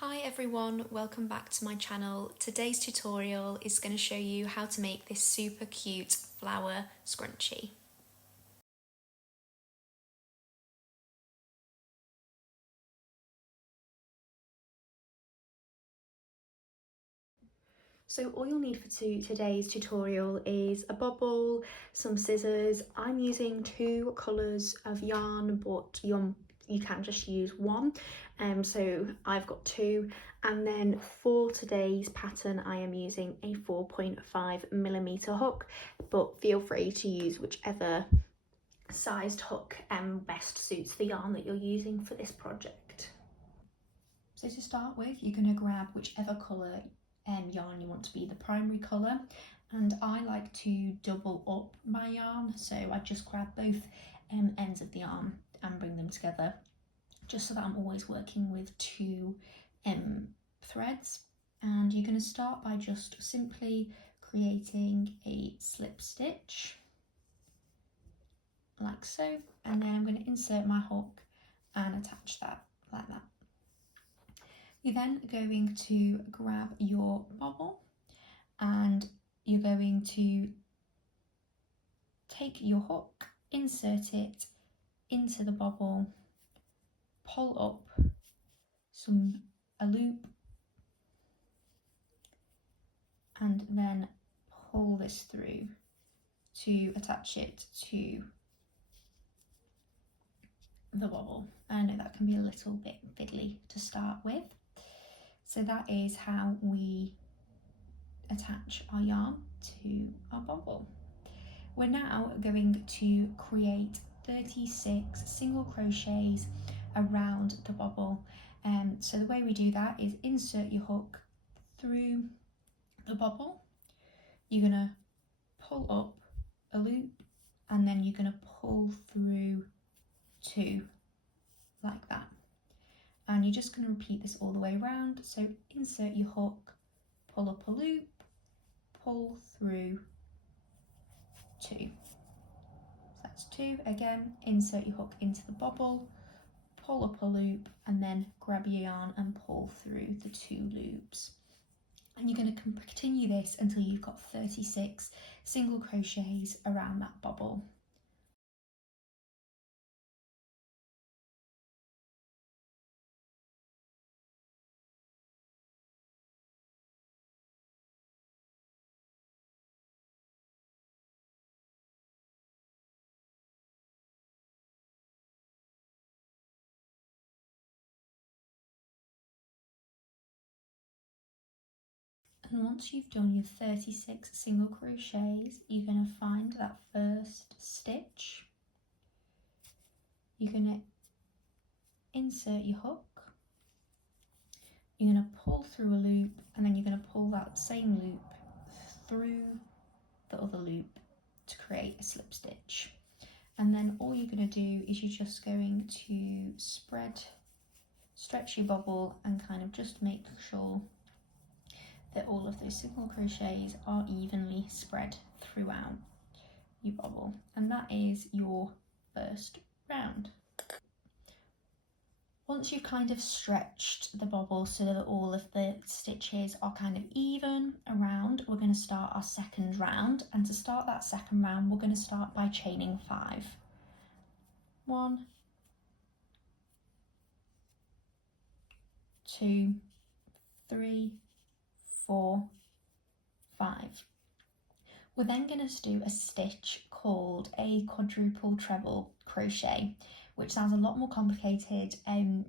Hi everyone, welcome back to my channel. Today's tutorial is going to show you how to make this super cute flower scrunchie. So all you'll need for today's tutorial is a bobble, some scissors. I'm using two colours of yarn, but you can just use one. So I've got two, and then for today's pattern I am using a 4.5mm hook, but feel free to use whichever sized hook best suits the yarn that you're using for this project. So to start with, you're going to grab whichever colour yarn you want to be the primary colour, and I like to double up my yarn, so I just grab both ends of the yarn and bring them together, just so that I'm always working with two threads. And you're going to start by just simply creating a slip stitch like so, and then I'm going to insert my hook and attach that like that. You're then going to grab your bobble and you're going to take your hook, insert it into the bobble, pull up a loop, and then pull this through to attach it to the bobble. I know that can be a little bit fiddly to start with. So that is how we attach our yarn to our bobble. We're now going to create 36 single crochets around the bobble. So the way we do that is insert your hook through the bobble, you're going to pull up a loop, and then you're going to pull through two like that. And you're just going to repeat this all the way around. So insert your hook, pull up a loop, pull through two. So that's two. Again, insert your hook into the bobble, pull up a loop, and then grab your yarn and pull through the two loops. And you're going to continue this until you've got 36 single crochets around that bobble. And once you've done your 36 single crochets, you're going to find that first stitch. You're going to insert your hook. You're going to pull through a loop, and then you're going to pull that same loop through the other loop to create a slip stitch. And then all you're going to do is you're just going to stretch your bobble and kind of just make sure that all of those single crochets are evenly spread throughout your bobble, and that is your first round. Once you've kind of stretched the bobble so that all of the stitches are kind of even around, we're going to start our second round. And to start that second round, we're going to start by chaining 5. 1, 2, 3, 4, 5. We're then going to do a stitch called a quadruple treble crochet, which sounds a lot more complicated in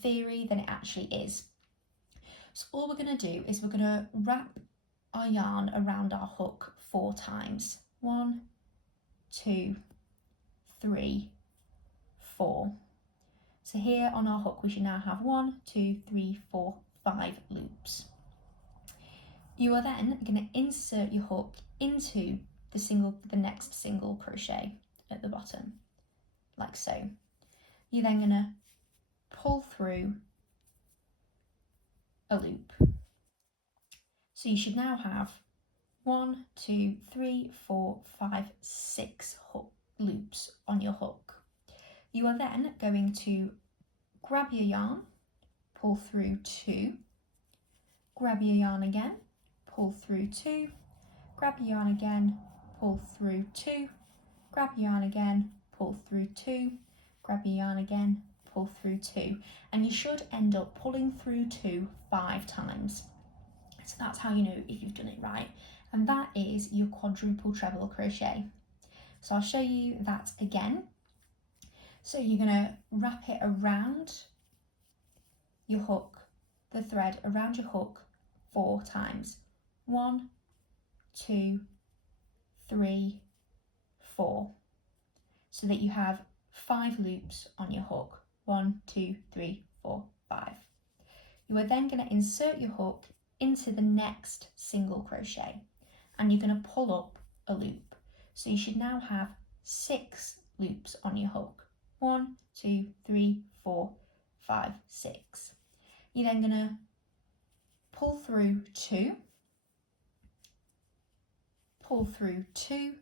theory than it actually is. So all we're going to do is we're going to wrap our yarn around our hook 4 times. 1, 2, 3, 4. So here on our hook we should now have 1, 2, 3, 4, 5 loops. You are then going to insert your hook into the next single crochet at the bottom, like so. You're then going to pull through a loop. So you should now have 1, 2, 3, 4, 5, 6 hook loops on your hook. You are then going to grab your yarn, pull through 2, grab your yarn again, pull through 2, grab your yarn again, pull through 2, grab your yarn again, pull through 2, grab your yarn again, pull through 2, and you should end up pulling through 2 5 times. So that's how you know if you've done it right, and that is your quadruple treble crochet. So I'll show you that again. So you're going to wrap it around your hook, the thread around your hook 4 times. 1, 2, 3, 4. So that you have 5 loops on your hook. 1, 2, 3, 4, 5. You are then going to insert your hook into the next single crochet, and you're going to pull up a loop. So you should now have 6 loops on your hook. 1, 2, 3, 4, 5, 6. You're then going to pull through 2, pull through 2,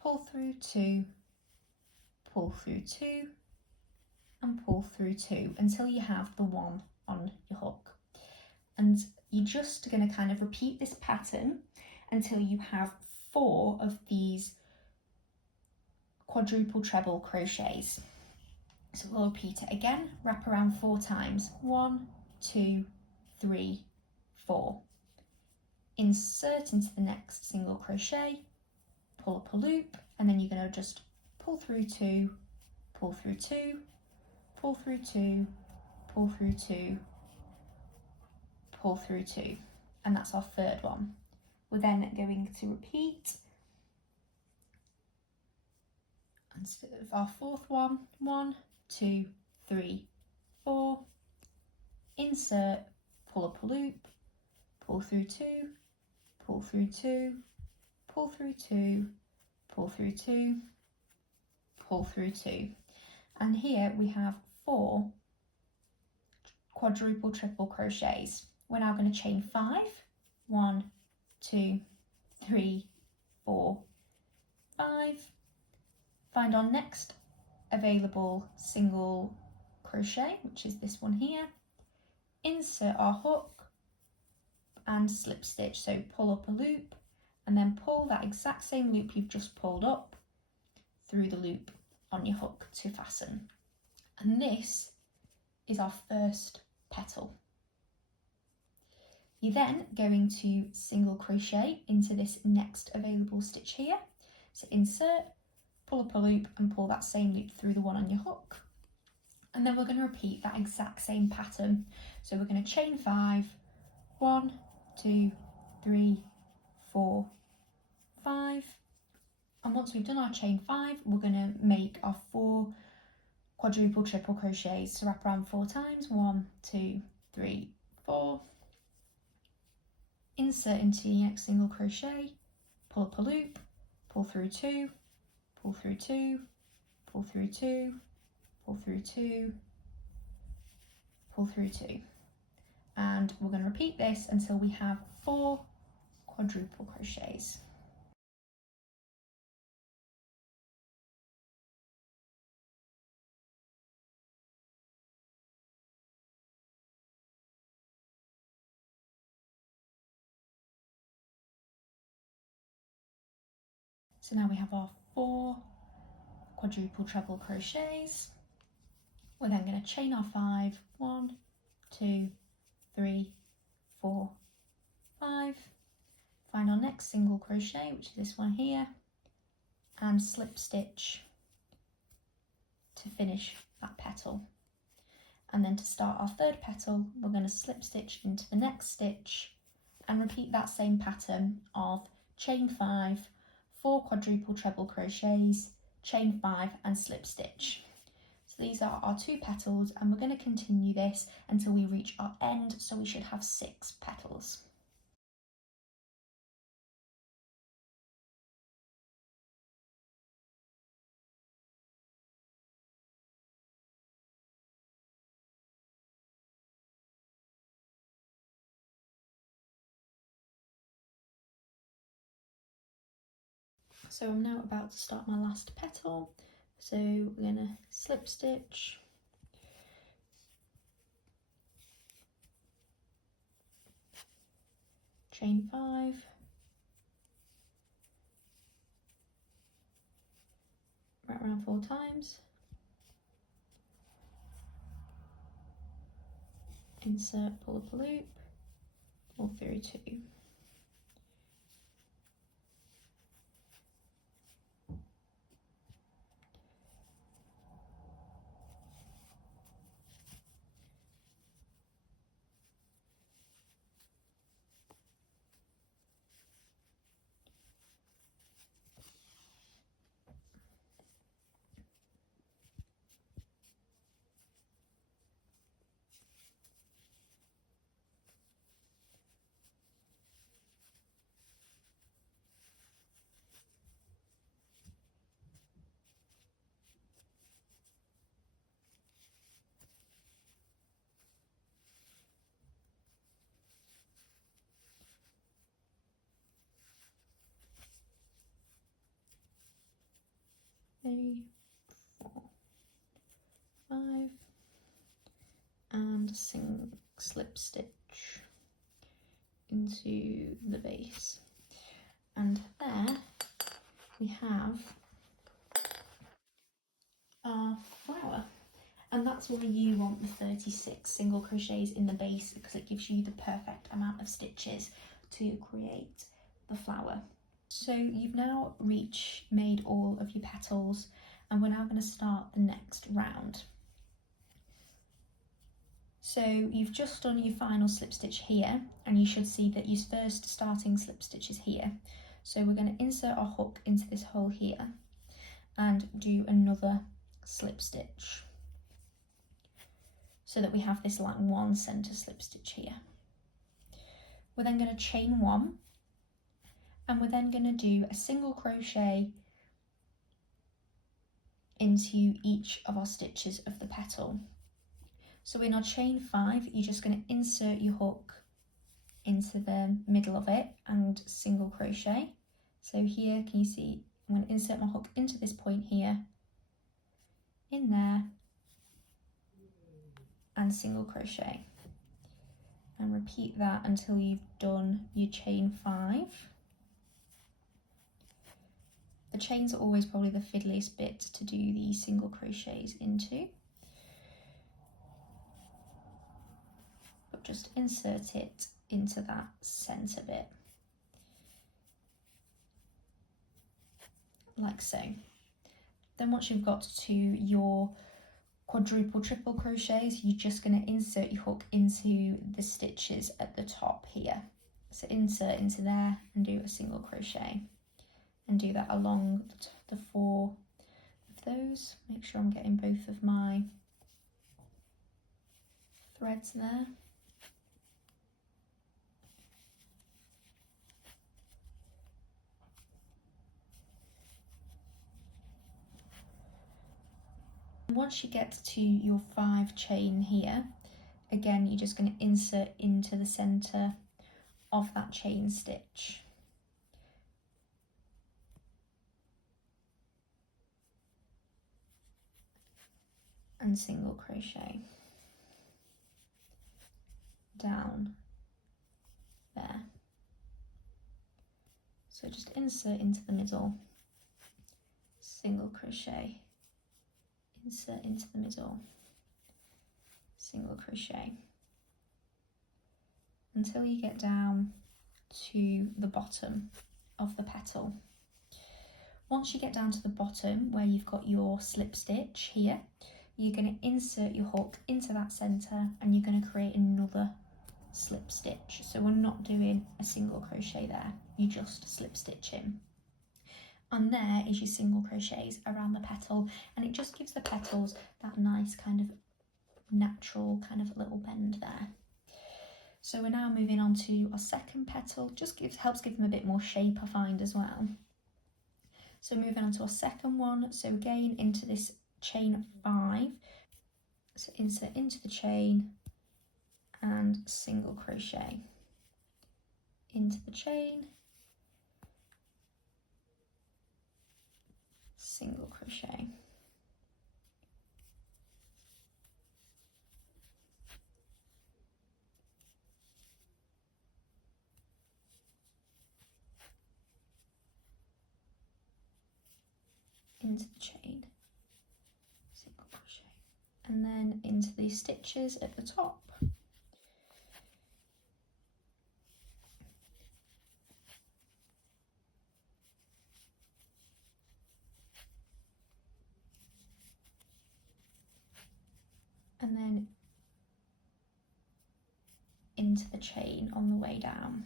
pull through 2, pull through 2, and pull through 2 until you have the 1 on your hook. And you're just going to kind of repeat this pattern until you have 4 of these quadruple treble crochets. So we'll repeat it again, wrap around 4 times. 1, 2, 3, 4. Insert into the next single crochet, pull up a loop, and then you're going to just pull through 2, pull through 2, pull through 2, pull through 2, pull through 2, and that's our third one. We're then going to repeat instead of our fourth one. 1, 2, 3, 4. Insert, pull up a loop, pull through 2, pull through 2, pull through 2, pull through 2, pull through 2. And here we have 4 quadruple triple crochets. We're now going to chain 5. 1, 2, 3, 4, 5. Find our next available single crochet, which is this one here. Insert our hook and slip stitch. So pull up a loop and then pull that exact same loop you've just pulled up through the loop on your hook to fasten. And this is our first petal. You're then going to single crochet into this next available stitch here. So insert, pull up a loop and pull that same loop through the one on your hook. And then we're going to repeat that exact same pattern. So we're going to chain 5, 1, 2, 3, 4, 5. And once we've done our chain 5, we're going to make our 4 quadruple triple crochets. So wrap around 4 times. 1, 2, 3, 4. Insert into your next single crochet, pull up a loop, pull through 2, pull through 2, pull through 2, pull through 2, pull through 2. And we're going to repeat this until we have 4 quadruple crochets. So now we have our 4 quadruple treble crochets. We're then going to chain our 5, 1, 2, 3, 4, 5. Find our next single crochet, which is this one here, and slip stitch to finish that petal. And then to start our third petal, we're going to slip stitch into the next stitch and repeat that same pattern of chain 5, 4 quadruple treble crochets, chain 5 and slip stitch. So these are our 2 petals, and we're going to continue this until we reach our end, so we should have 6 petals. So I'm now about to start my last petal. So we're going to slip stitch, chain 5, wrap around 4 times, insert, pull up a loop, pull through 2. Three, 4, 5, and slip stitch into the base. And there we have our flower. And that's why you want the 36 single crochets in the base, because it gives you the perfect amount of stitches to create the flower. So you've now made all of your petals, and we're now going to start the next round. So you've just done your final slip stitch here, and you should see that your first starting slip stitch is here. So we're going to insert our hook into this hole here and do another slip stitch, so that we have this like one center slip stitch here. We're then going to chain 1, and we're then going to do a single crochet into each of our stitches of the petal. So in our chain 5, you're just going to insert your hook into the middle of it and single crochet. So here, can you see, I'm going to insert my hook into this point here, in there, and single crochet. And repeat that until you've done your chain 5. The chains are always probably the fiddliest bit to do the single crochets into. But just insert it into that centre bit, like so. Then once you've got to your quadruple, triple crochets, you're just going to insert your hook into the stitches at the top here. So insert into there and do a single crochet, and do that along the 4 of those. Make sure I'm getting both of my threads there. Once you get to your 5 chain here, again you're just going to insert into the centre of that chain stitch. And single crochet down there. So just insert into the middle, single crochet, insert into the middle, single crochet, until you get down to the bottom of the petal. Once you get down to the bottom where you've got your slip stitch here, you're going to insert your hook into that centre, and you're going to create another slip stitch. So we're not doing a single crochet there, you just slip stitch in. And there is your single crochets around the petal, and it just gives the petals that nice kind of natural kind of little bend there. So we're now moving on to our second petal. Just helps give them a bit more shape, I find, as well. So moving on to our second one, so again into this chain 5, so insert into the chain and single crochet into the chain, single crochet, into the chain, single crochet, and then into these stitches at the top. And then into the chain on the way down.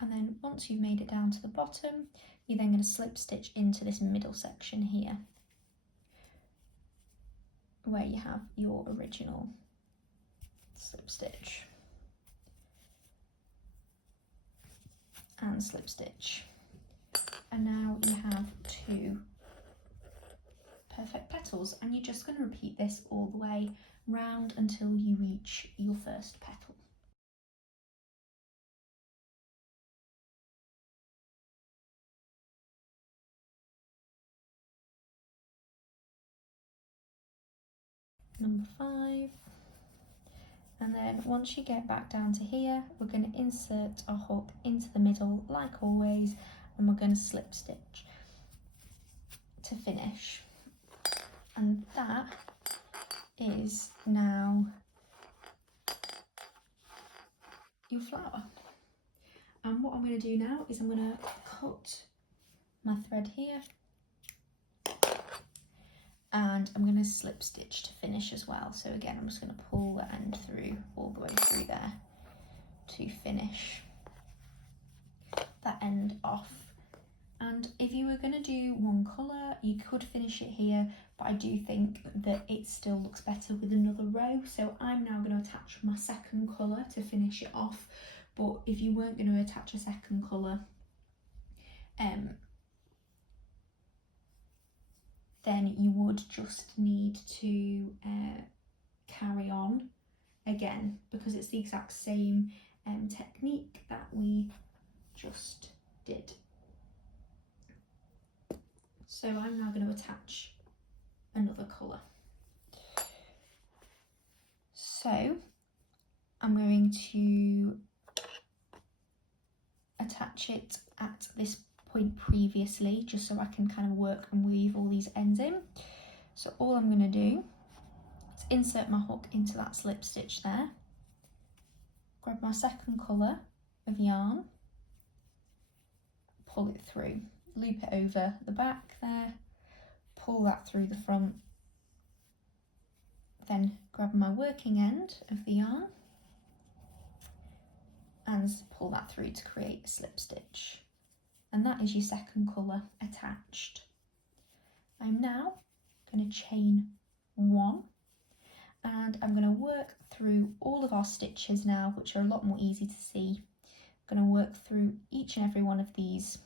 And then once you've made it down to the bottom, you're then going to slip stitch into this middle section here, where you have your original slip stitch and slip stitch. And now you have 2 perfect petals, and you're just going to repeat this all the way round until you reach your first petal. Number 5. And then once you get back down to here, we're going to insert our hook into the middle like always, and we're going to slip stitch to finish. And that is now your flower. And what I'm going to do now is I'm going to cut my thread here, and I'm going to slip stitch to finish as well. So again, I'm just going to pull the end through all the way through there to finish that end off. And if you were going to do one colour, you could finish it here, but I do think that it still looks better with another row. So I'm now going to attach my second colour to finish it off. But if you weren't going to attach a second colour, then you would just need to carry on again, because it's the exact same technique that we just did. So I'm now going to attach another colour. So I'm going to attach it at this point previously, just so I can kind of work and weave all these ends in. So all I'm going to do is insert my hook into that slip stitch there, grab my second colour of yarn, pull it through, loop it over the back there, pull that through the front, then grab my working end of the yarn and pull that through to create a slip stitch. And that is your second colour attached. I'm now going to chain 1, and I'm going to work through all of our stitches now, which are a lot more easy to see. I'm going to work through each and every one of these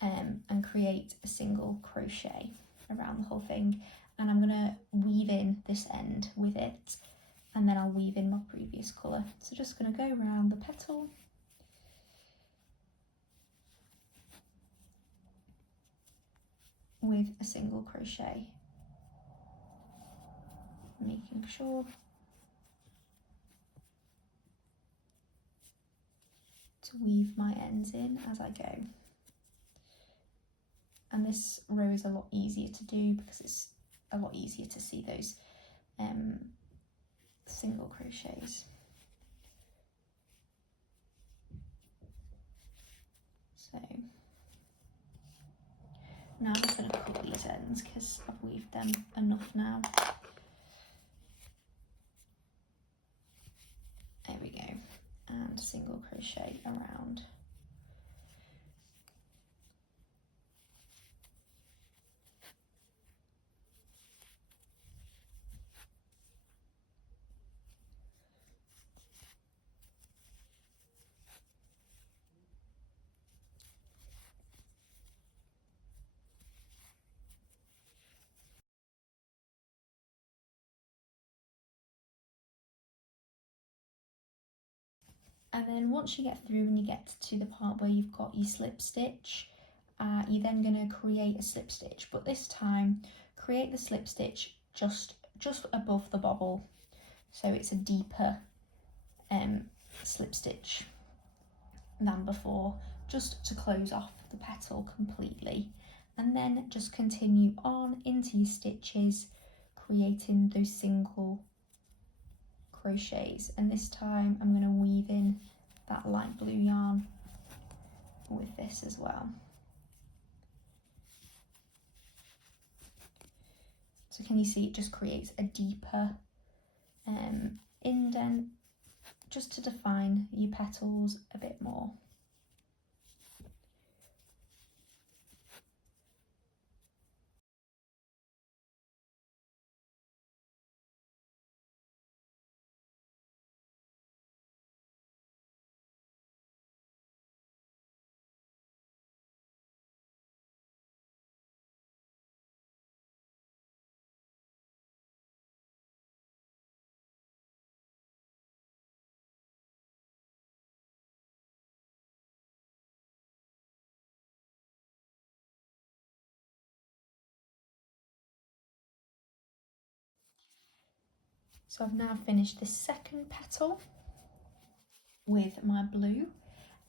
and create a single crochet around the whole thing. And I'm going to weave in this end with it, and then I'll weave in my previous colour. So just going to go around the petal, with a single crochet, making sure to weave my ends in as I go. And this row is a lot easier to do because it's a lot easier to see those single crochets. So now I'm just going to cut these ends because I've weaved them enough now. There we go, and single crochet around. And then once you get through and you get to the part where you've got your slip stitch, you're then going to create a slip stitch, but this time create the slip stitch just above the bobble, so it's a deeper slip stitch than before, just to close off the petal completely. And then just continue on into your stitches, creating those single crochets, and this time I'm going to weave in that light blue yarn with this as well. So can you see it just creates a deeper indent, just to define your petals a bit more. So I've now finished the second petal with my blue,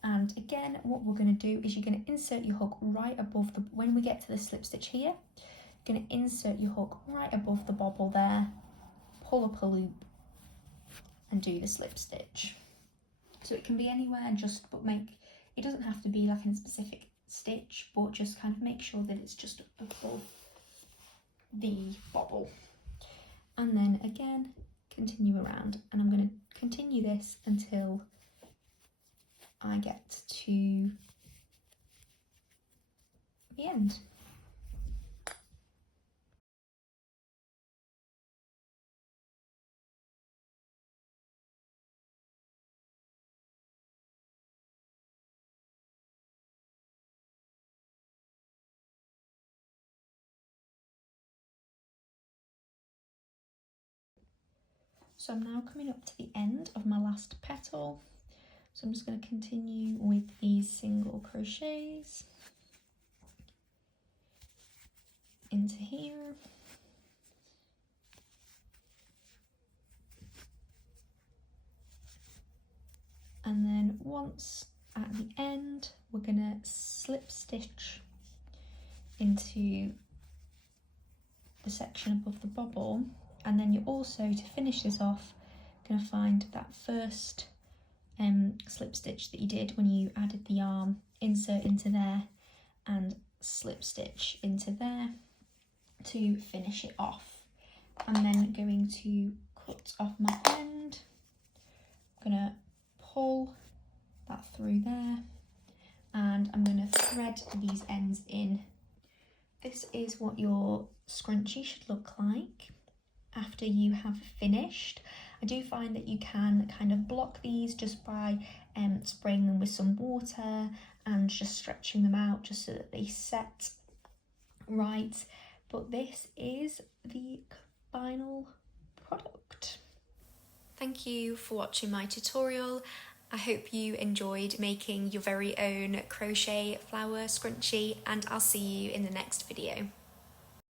and again what we're going to do is you're going to insert your hook right above the, when we get to the slip stitch here, you're going to insert your hook right above the bobble there, pull up a loop and do the slip stitch. So it can be anywhere, just but make, it doesn't have to be like in a specific stitch, but just kind of make sure that it's just above the bobble. And then again continue around, and I'm going to continue this until I get to the end. So I'm now coming up to the end of my last petal, so I'm just going to continue with these single crochets into here, and then once at the end we're going to slip stitch into the section above the bobble, and then you're also, to finish this off, going to find that first slip stitch that you did when you added the yarn, insert into there and slip stitch into there to finish it off. I'm then going to cut off my end, I'm going to pull that through there, and I'm going to thread these ends in. This is what your scrunchie should look like after you have finished. I do find that you can kind of block these just by spraying them with some water and just stretching them out just so that they set right, but this is the final product. Thank you for watching my tutorial. I hope you enjoyed making your very own crochet flower scrunchie, and I'll see you in the next video.